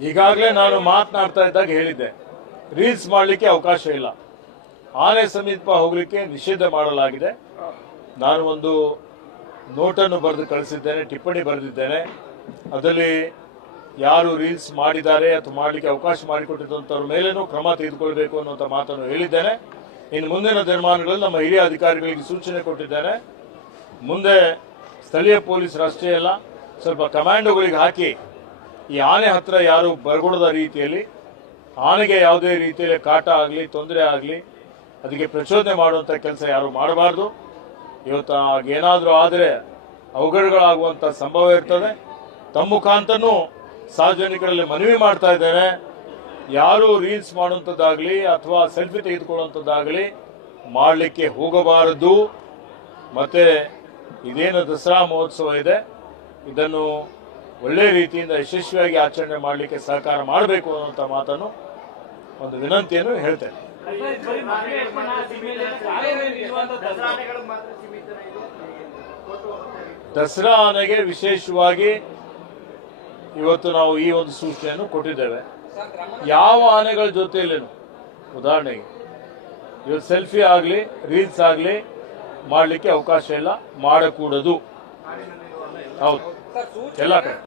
ಈಗಾಗಲೇ ನಾನು ಮಾತನಾಡ್ತಾ ಇದ್ದಾಗ ಹೇಳಿದ್ದೆ, ರೀಲ್ಸ್ ಮಾಡಲಿಕ್ಕೆ ಅವಕಾಶ ಇಲ್ಲ, ಆನೆ ಸಮೀಪ ಹೋಗಲಿಕ್ಕೆ ನಿಷೇಧ ಮಾಡಲಾಗಿದೆ. ನಾನು ಒಂದು ನೋಟನ್ನು ಬರೆದು ಕಳಿಸಿದ್ದೇನೆ, ಟಿಪ್ಪಣಿ ಬರೆದಿದ್ದೇನೆ. ಅದರಲ್ಲಿ ಯಾರು ರೀಲ್ಸ್ ಮಾಡಿದ್ದಾರೆ ಅಥವಾ ಮಾಡಲಿಕ್ಕೆ ಅವಕಾಶ ಮಾಡಿಕೊಟ್ಟಿದ್ದಂಥವ್ರ ಮೇಲೇನೂ ಕ್ರಮ ತೆಗೆದುಕೊಳ್ಬೇಕು ಅನ್ನುವಂಥ ಮಾತನ್ನು ಹೇಳಿದ್ದೇನೆ. ಇನ್ನು ಮುಂದಿನ ದಿನಮಾನಗಳಲ್ಲಿ ನಮ್ಮ ಹಿರಿಯ ಅಧಿಕಾರಿಗಳಿಗೆ ಸೂಚನೆ ಕೊಟ್ಟಿದ್ದೇನೆ. ಮುಂದೆ ಸ್ಥಳೀಯ ಪೊಲೀಸರು ಅಷ್ಟೇ ಅಲ್ಲ, ಸ್ವಲ್ಪ ಕಮಾಂಡೋಗಳಿಗೆ ಹಾಕಿ ಈ ಆನೆ ಹತ್ರ ಯಾರು ಬರಗೊಡದ ರೀತಿಯಲ್ಲಿ, ಆನೆಗೆ ಯಾವುದೇ ರೀತಿಯಲ್ಲಿ ಕಾಟ ಆಗಲಿ ತೊಂದರೆ ಆಗಲಿ ಅದಕ್ಕೆ ಪ್ರಚೋದನೆ ಮಾಡುವಂಥ ಕೆಲಸ ಯಾರು ಮಾಡಬಾರ್ದು. ಇವತ್ತು ಏನಾದರೂ ಆದರೆ ಅವಘಡಗಳಾಗುವಂಥ ಸಂಭವ ಇರ್ತದೆ. ತಮ್ಮ ಮುಖಾಂತರನೂ ಸಾರ್ವಜನಿಕರಲ್ಲಿ ಮನವಿ ಮಾಡ್ತಾ ಇದ್ದೇನೆ, ಯಾರು ರೀಲ್ಸ್ ಮಾಡುವಂಥದ್ದಾಗಲಿ ಅಥವಾ ಸೆಲ್ಫಿ ತೆಗೆದುಕೊಳ್ಳುವಂಥದ್ದಾಗಲಿ ಮಾಡಲಿಕ್ಕೆ ಹೋಗಬಾರದು. ಮತ್ತು ಇದೇನು ದಸರಾ ಮಹೋತ್ಸವ ಇದೆ, ಇದನ್ನು ಒಳ್ಳೆಯ ರೀತಿಯಿಂದ ಯಶಸ್ವಿಯಾಗಿ ಆಚರಣೆ ಮಾಡಲಿಕ್ಕೆ ಸಹಕಾರ ಮಾಡಬೇಕು ಅನ್ನುವಂಥ ಮಾತನ್ನು, ಒಂದು ವಿನಂತಿಯನ್ನು ಹೇಳ್ತೇನೆ. ದಸರಾ ಆನೆಗೆ ವಿಶೇಷವಾಗಿ ಇವತ್ತು ನಾವು ಈ ಒಂದು ಸೂಚನೆಯನ್ನು ಕೊಟ್ಟಿದ್ದೇವೆ. ಯಾವ ಆನೆಗಳ ಜೊತೆಯಲ್ಲೇನು, ಉದಾಹರಣೆಗೆ ಇವತ್ತು ಸೆಲ್ಫಿ ಆಗಲಿ ರೀಲ್ಸ್ ಆಗಲಿ ಮಾಡಲಿಕ್ಕೆ ಅವಕಾಶ ಇಲ್ಲ, ಮಾಡಕೂಡದು. ಹೌದು, ಎಲ್ಲ ಕಡೆ